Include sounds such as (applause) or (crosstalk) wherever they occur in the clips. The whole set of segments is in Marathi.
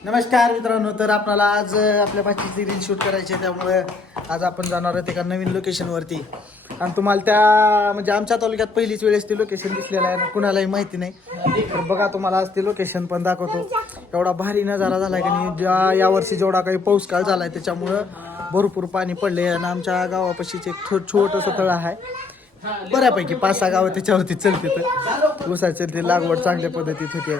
नमस्कार मित्रांनो तर आपल्याला आज आपल्या भाचीची रील शूट करायची आहे त्यामुळे आज आपण जाणार आहोत एका नवीन लोकेशनवरती आणि तुम्हाला त्या म्हणजे आमच्या तालुक्यात पहिलीच वेळेस ते लोकेशन दिसलेलं आहे कुणालाही माहिती नाही. तर बघा तुम्हाला आज ते लोकेशन पण दाखवतो. एवढा भारी नजारा झाला की नाही? ज्या यावर्षी जेवढा काही पाऊस काळ आहे त्याच्यामुळं भरपूर पाणी पडले आणि आमच्या गावापाशीच एक छो छोटंसं तळ आहे. बऱ्यापैकी पाच सहा गावं त्याच्यावरती चलते तर ऊसाचे ते लागवड चांगल्या पद्धतीत होते.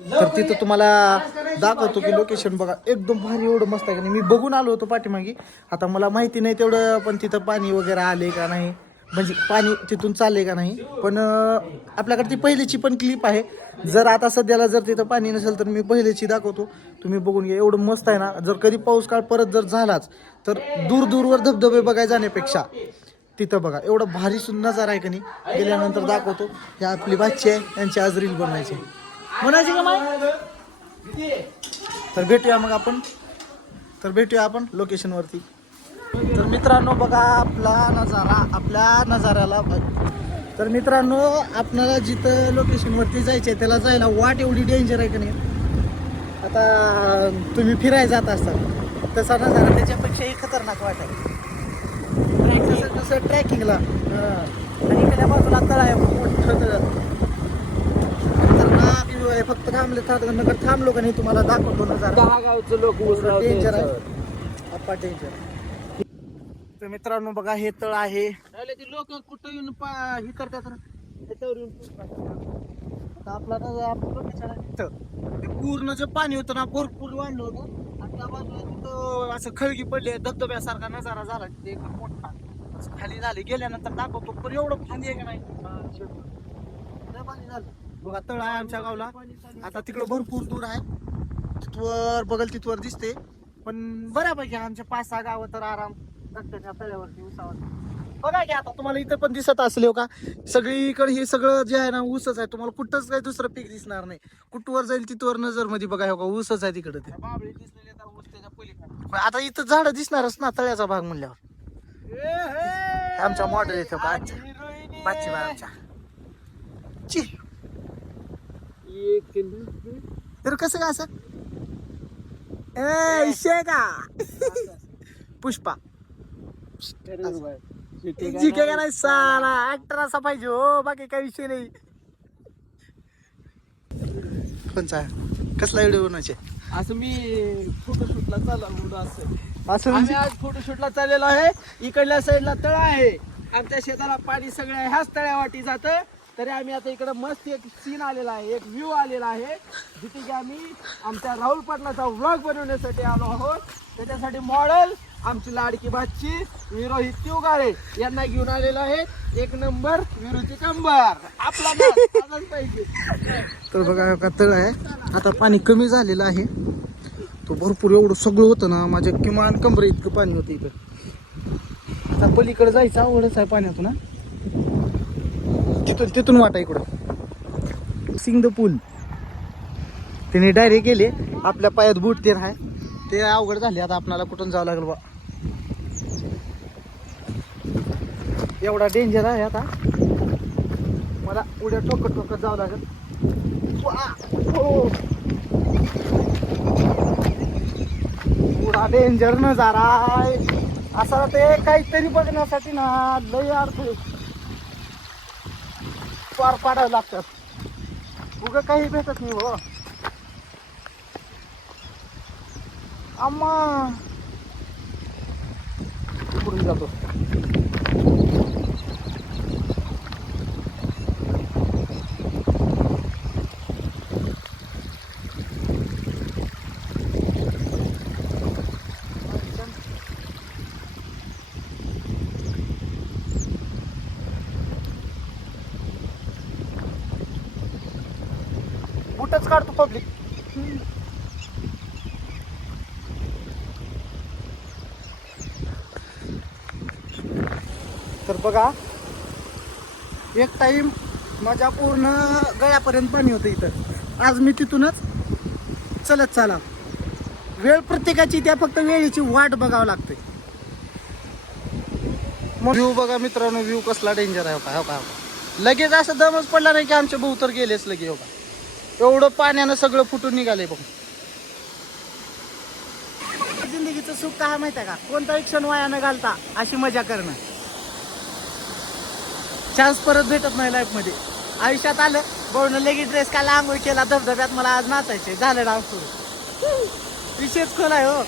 तर तिथं तुम्हाला दाखवतो की लोकेशन बघा. एकदम भारी एवढं मस्त आहे का नाही? मी बघून आलो होतो पाठीमागे. आता मला माहिती नाही तेवढं पण तिथं पाणी वगैरे आले का नाही? म्हणजे पाणी तिथून चालले का नाही? पण आपल्याकडे ती पहिलीची पण क्लिप आहे. जर आता सध्याला जर तिथं पाणी नसेल तर मी पहिलीची दाखवतो. तुम्ही बघून घ्या. एवढं मस्त आहे ना. जर कधी पाऊस काळ परत जर झालाच तर दूर दूरवर धबधबे बघाय जाण्यापेक्षा तिथं बघा. एवढं भारी सुंदर नजारा आहे का नाही? गेल्यानंतर दाखवतो. ही आपली बाची आहे. यांची आज रील बनवायची आहे. म्हणायची का माय? तर भेटूया मग आपण. तर भेटूया आपण लोकेशन वरती. तर मित्रांनो बघा आपला नजारा आपल्या नजाऱ्याला तर मित्रांनो आपल्याला जिथं लोकेशन वरती जायचंय त्याला जायला वाट एवढी डेंजर आहे का नाही? आता तुम्ही फिरायला जात असाल तसा नजारा त्याच्यापेक्षाही खतरनाक वाट आहे. जसं जसं ट्रॅकिंगला आणि त्याच्या बाजूला तळ आहे मोठं तळ. View आहे. फक्त थांबले नगर थांबलो का नाही तुम्हाला दाखवतो नजारा दहा गावचं लोक डेंजर आहे. अप्पा डेंजर तर मित्रांनो बघा हे तळ आहे. लोक कुठं येऊन हे करतात आपला पूर्ण जे पाणी होतं ना भरपूर वाढलं होतं. आणि त्या बाजूला असं खळगी पडली धबधब्यासारखा नजारा झाला. तिथे एक मोठा खाली झाले. गेल्यानंतर दाखवतो पण एवढं खाली आहे का नाही? झालं. बघा तळ आहे आमच्या गावला. आता तिकडं भरपूर दूर आहे. तिथवर बघल तिथवर दिसते. पण बऱ्यापैकी आमच्या पाच सहा गावं तर आराम रस्त्याच्या तळ्यावरती उसावरती बघा की आता तुम्हाला इथं पण दिसत असले हो का? सगळीकडे हे सगळं जे आहे ना ऊसच आहे. तुम्हाला कुठंच काही दुसरं पीक दिसणार नाही. कुठवर जाईल तिथवर नजरमध्ये बघा हो का? ऊसच आहे तिकडं ते. आता इथं झाड दिसणारच ना तळ्याचा भाग म्हणल्यावर. आमच्या मॉडेल येतो का? बाची बा आमच्या. ची. तर कसं काय असं ए इशे का पुष्पा जिके का नाही साला ऍक्टर असा पाहिजे हो बाकी काही विषय नाही कोणचा कसला व्हिडिओ बनवायचे असं मी फोटोशूटला चालला असं असं म्हणजे आज फोटोशूटला चाललेलो आहे इकडल्या साईडला तळ आहे आमच्या शेताला पाणी सगळं ह्याच तळ्यावाटी जातं तरी आम्ही आता इकडं मस्त एक सीन आलेला आहे एक व्ह्यू आलेला आहे जिथे की आम्ही आमच्या राहुल पाटलाचा व्लॉग बनवण्यासाठी आलो आहोत. त्याच्यासाठी मॉडेल आमची लाडकी बाची विरोहित तिवगाळे यांना घेऊन आलेलो आहे. एक नंबर विरोची कंबर. आपला पाहिजे. तर बघा का तळ आहे. आता पाणी कमी झालेलं आहे. तो भरपूर एवढं सगळं होतं ना माझ्या किमान कंबरे इतकं पाणी होतं इथं. आता पलीकडे जायचं आवडच आहे पाण्यातून ना तिथून तिथून वाटा इकडं. सिंग द पूल त्याने डायरेक्ट गेले. आपल्या पायात बूट ते आहे ते अवघड झाले आता आपणाला कुठून जावं लागलं बा. एवढा डेंजर आहे आता. मला उद्या टोकत टोकत जावं लागेल. हो. डेंजर नजारा असा ते काहीतरी बघण्यासाठी ना लय अर्थ पार पाडावं लागतात. उग काही भेटत नाही हो. आम्हा पुढे जातो? बुटच काढतो पब्लिक तर बघा एक टाइम माझ्या पूर्ण गळ्यापर्यंत पाणी होतं इथं. आज मी तिथूनच चलत चाला वेळ प्रत्येकाची त्या फक्त वेळेची वाट बघावं लागते. व्ह्यू बघा मित्रांनो व्ह्यू कसला डेंजर आहे हो हो का हो का लगेच असं दमच पडला नाही की आमचे बहुतर तर गेलेच लगे हो का. एवढं पाण्यानं सगळं फुटून निघाले बघ. जिंदगीचं सुख काय माहिती आहे का? कोणताही क्षण वाया न घालता अशी मजा करणं. चान्स परत भेटत नाही लाईफमध्ये. आयुष्यात आलं बघणं लगेच ड्रेस काला आंघोळ केला धबधब्यात मला आज नाचायचे झालं डान्स सुरू. विशेष खोल आहे हो.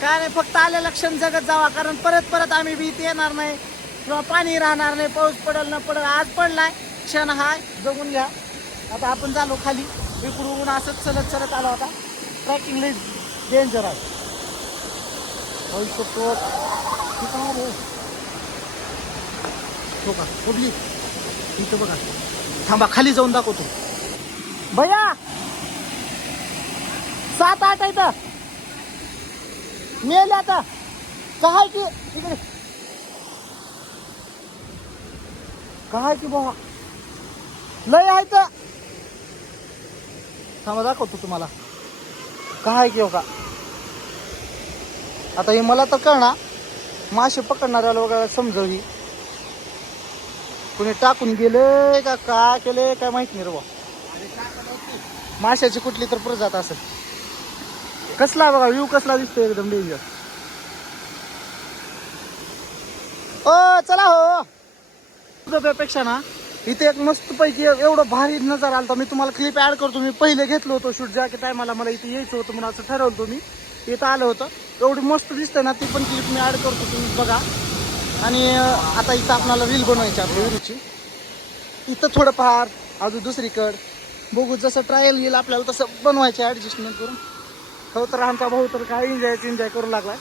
काय नाही फक्त आलेलं क्षण जगत जावा कारण परत परत आम्ही भीती येणार नाही. किंवा पाणी राहणार नाही पाऊस पडल न पडल आज पडलाय क्षण हाय जगून घ्या. आता आपण झालो खाली. इकडून असंच चलत चलत आला होता. ट्रॅकिंग लई डेंजर आहे. होऊ शकतो. हो का? कुठली इथं बघा. थांबा खाली जाऊन दाखवतो. भैया! सात आठ आहे तर मेल आता. काय की? इकडे. काय की बाबा लय आहे तर थांबा दाखवतो तुम्हाला. काय की हो का? आता हे मला तर कळणार. मासे पकडणाऱ्याला वगैरे समजवी कुणी टाकून गेले का काय केले काय माहीत नाही रे बा माशाची कुठली तर प्रजात असेल. कसला बघा व्ह्यू कसला दिसतोय एकदम डेंजर ओ चला हो. पेक्षा ना. इथे एक मस्त पैकी एवढं भारी नजर आला मी तुम्हाला क्लिप ऍड करतो. मी पहिले घेतलं होतं शूट ज्या टायमाला मला इथे यायचं होतं म्हणून असं ठरवलं होतं मी. इथं आलं होतं. एवढी मस्त दिसतं ना ती पण क्लिप मी ऍड करतो तुम्ही बघा. आणि आता इथं आपल्याला रील बनवायची आपली विरूची इथं थोडंफार अजून दुसरीकडं. बघू जसं ट्रायल येईल आपल्याला तसं बनवायचं ॲडजस्टमेंट करून. हो तर आमचा भाऊ तर काय एन्जॉय एन्जॉय करू लागलाय.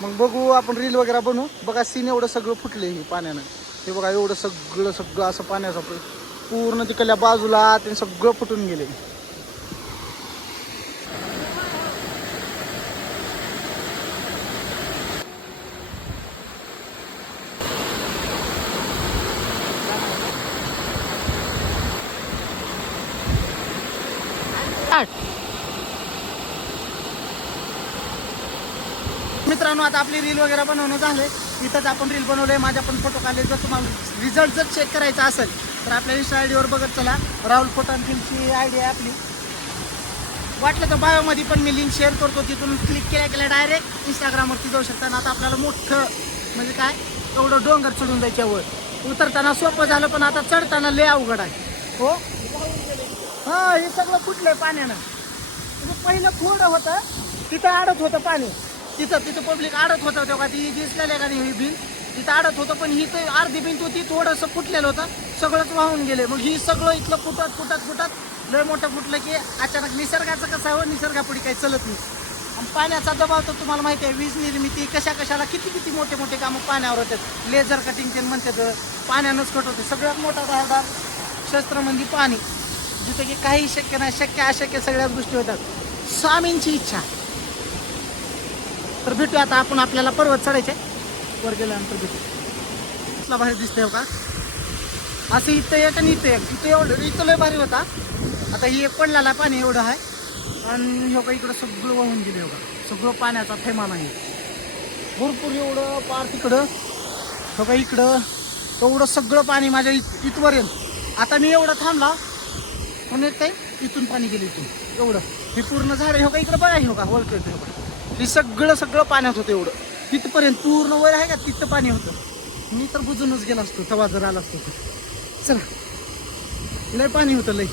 मग बघू आपण रील वगैरे बनवू. बघा सीन एवढं सगळं फुटले हे पाण्यानं. हे बघा एवढं सगळं सगळं असं पाण्याचं पूर्ण तिकडल्या बाजूला ते सगळं फुटून गेले. मित्रांनो आता आपली रील वगैरे बनवणं झालंय. इथंच आपण रील बनवलंय. माझ्या पण फोटो काढले जर तुम्हाला रिझल्ट जर चेक करायचा असेल तर आपल्या इंस्टा आय डीवर बघत चला. राहुल फोटोन फिल्मची आयडिया आहे आपली. वाटलं तर बायोमध्ये पण मी लिंक शेअर करतो. तिथून क्लिक केल्या केल्या डायरेक्ट इंस्टाग्रामवरती जाऊ शकता. आता आपल्याला मोठं म्हणजे काय एवढं डोंगर चढून जायच्या वर. उतरताना सोपं झालं पण आता चढताना लय अवघड आहे. हो? हा हे सगळं फुटलंय पाण्यानं. म्हणजे पहिलं थोडं होतं तिथं अडत होतं पाणी. तिथं तिथं पब्लिक अडत होतं तेव्हा. ती दिसलेल्या का नाही ही भिंत तिथं अडत होतं पण ही तर अर्धी भिंत होती थोडंसं फुटलेलं होतं. सगळंच वाहून गेले. मग ही सगळं इथलं फुटत फुटत फुटत लय मोठं फुटलं की अचानक निसर्गाचं कसं आहे हो? निसर्गापुढे काही चलत नाही. आणि पाण्याचा दबाव तर तुम्हाला माहिती आहे वीज निर्मिती कशा कशाला किती किती मोठे मोठे कामं पाण्यावर होतात. लेझर कटिंग ते म्हणतात. पाण्यानंच कट होते. सगळ्यात मोठा धारदार शस्त्र म्हणजे पाणी. जिथं की काही शक्य नाही शक्य अशक्य सगळ्याच गोष्टी होतात. स्वामींची इच्छा. तर भेटू आता आपण आपल्याला पर्वत चढायचे. वर गेल्यानंतर भेटू. कसला भारी दिसतंय का असं इथं एक आणि इथं एक. इथं एवढं इथं लय भारी होता. आता ही एक पडलेला आहे पाणी एवढं आहे. आणि हो का इकडं सगळं वाहून गेले हो का सगळं पाण्याचा थेमा नाही. भरपूर एवढं पार तिकडं. हो का इकडं. एवढं सगळं पाणी माझ्या इत येईल आता मी एवढं थांबला. पण येत आहे इथून पाणी गेलं इथून. एवढं. हे पूर्ण झाड हो का इकडं बघा हो का वळत हो का हे सगळं सगळं पाण्यात होतं एवढं. तिथपर्यंत पूर्ण वर आहे का? तिथं पाणी होतं. मी तर बुजूनच गेला असतो तवा जर आला असतो तर. चला. लय पाणी होतं लय.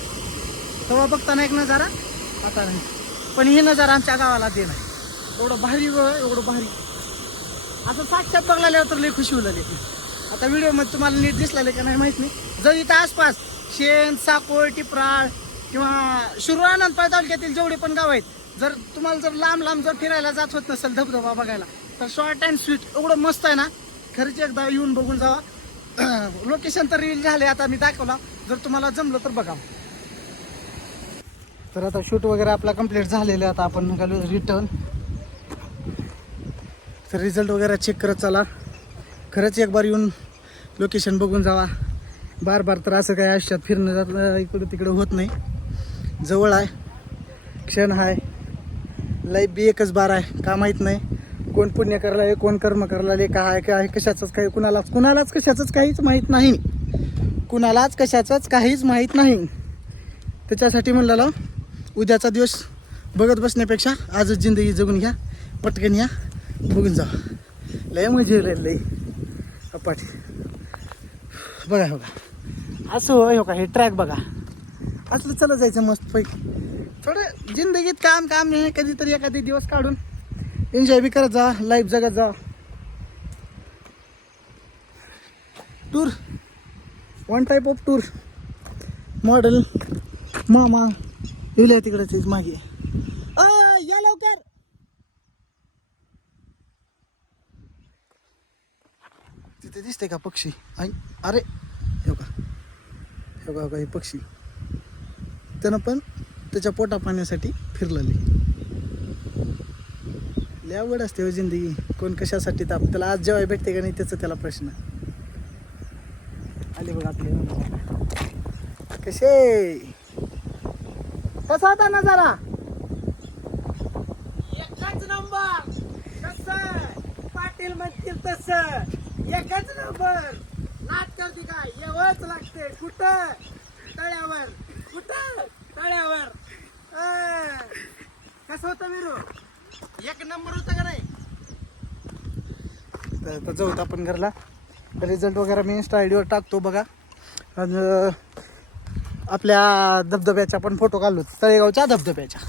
तेव्हा बघताना एक नजारा आता नाही. पण हे नजारा आमच्या गावाला देणार एवढं भारी व- एवढं भारी. असं साक्षात बघलेल्यावर तर लय खुशी होईल आता व्हिडिओमध्ये तुम्हाला नीट दिसलेलं का नाही माहीत नाही. जर इथं आसपास शेण साकोळ टिपराळ किंवा शिरूर आनंदपाळ तालुक्यातील जेवढे पण गाव आहेत जर तुम्हाला जर लांब लांब जर फिरायला जात होत नसेल धबधबा बघायला तर शॉर्ट अँड स्वीट एवढं मस्त आहे ना? खरंच एकदा येऊन बघून जावा. (clears throat) लोकेशन तर रील झाले आता मी दाखवला. जर तुम्हाला जमलं तर बघा. तर आता शूट वगैरे आपला कंप्लीट झालेलं आहे. आता आपण निघालो रिटर्न तर रिझल्ट वगैरे चेक करत चला. खरंच एक बार येऊन लोकेशन बघून जावा. बार बार तर असं काही आयुष्यात फिरणं जात इकडं तिकडं होत नाही. जवळ आहे. क्षण आहे. लाईफ बी एकच बार आहे का माहीत नाही. कोण पुण्य करला आहे कोण कर्म करला आहे काय आहे, काय आहे, कशाचंच काही कुणालाच कुणालाच कशाचंच काहीच माहीत नाही. कुणालाच कशाचंच काहीच माहीत नाही. त्याच्यासाठी म्हणलेलं उद्याचा दिवस बघत बसण्यापेक्षा आजच जिंदगी जगून घ्या पटकन या बघून जा. लय मजे रे लय. अपाट. बघा बघा. असं हो का हे ट्रॅक बघा. असलं चला जायचं मस्त पैकी. थोडं जिंदगीत काम काम नाही कधीतरी एखादी दिवस काढून एन्जॉय बी करत जा लाईफ जगत जा. Tour one type of tour model मामा येऊया तिकडे मागे. या लवकर. तिथे दिसते का पक्षी? आई अरे हे का हे का हे पक्षी. त्यानं पण त्याच्या पोटा पाण्यासाठी फिरलेली. लय असते हो जिंदगी. कोण कशासाठी ताप त्याला आज जेव्हा भेटते का नाही त्याचा त्याला प्रश्न. आले बघ आपले. कसे कसा होता नजारा? एकच नंबर. पाटील म्हणतील तस. एकच नंबर. नाट करते का येवच लागते. कुठं? तळ्यावर. कुठं? तळ्यावर. कसं होतं विरू? एक नंबर होतं का नाही? तर आता आपण घरला. रिझल्ट वगैरे मी इंस्टा आयडीवर टाकतो बघा. आणि आपल्या धबधब्याचा पण फोटो काढलो तळेगावच्या धबधब्याच्या.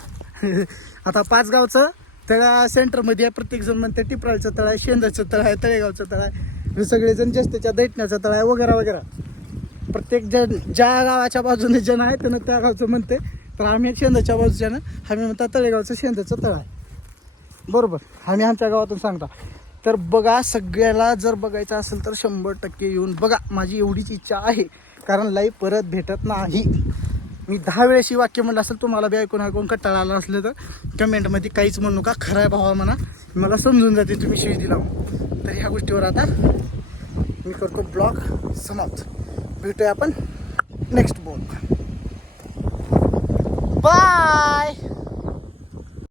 (laughs) आता पाच गावचं तळा सेंटरमध्ये आहे. प्रत्येक जण म्हणते टिपराळचं तळ आहे शेंदाचं तळ आहे तळेगावचं तळ आहे. हे सगळेजण जास्तीच्या दैटण्याचं तळ आहे वगैरे वगैरे. प्रत्येक जण ज्या गावाच्या बाजूने जण आहे त्यानं त्या गावचं म्हणते. तर आम्ही शेंदाच्या बाजूच्यानं आम्ही म्हणता तळेगावचं शेंदाचं तळ आहे. बरोबर. आम्ही आमच्या गावातून सांगता. तर बघा सगळ्याला जर बघायचं असेल तर शंभर टक्के येऊन बघा. माझी एवढीच इच्छा आहे. कारण लाईव्ह परत भेटत नाही. मी दहा वेळेशी वाक्य म्हणलं असेल तुम्हाला बी ऐकून ऐकून कंटाळा आला असलं तर कमेंटमध्ये काहीच म्हणू नका. खरं आहे भावा म्हणा. मला समजून जाते तुम्ही शिवी दिला. तर ह्या गोष्टीवर आता मी करतो ब्लॉग समाप्त. भेटूया आपण नेक्स्ट ब्लॉग बाय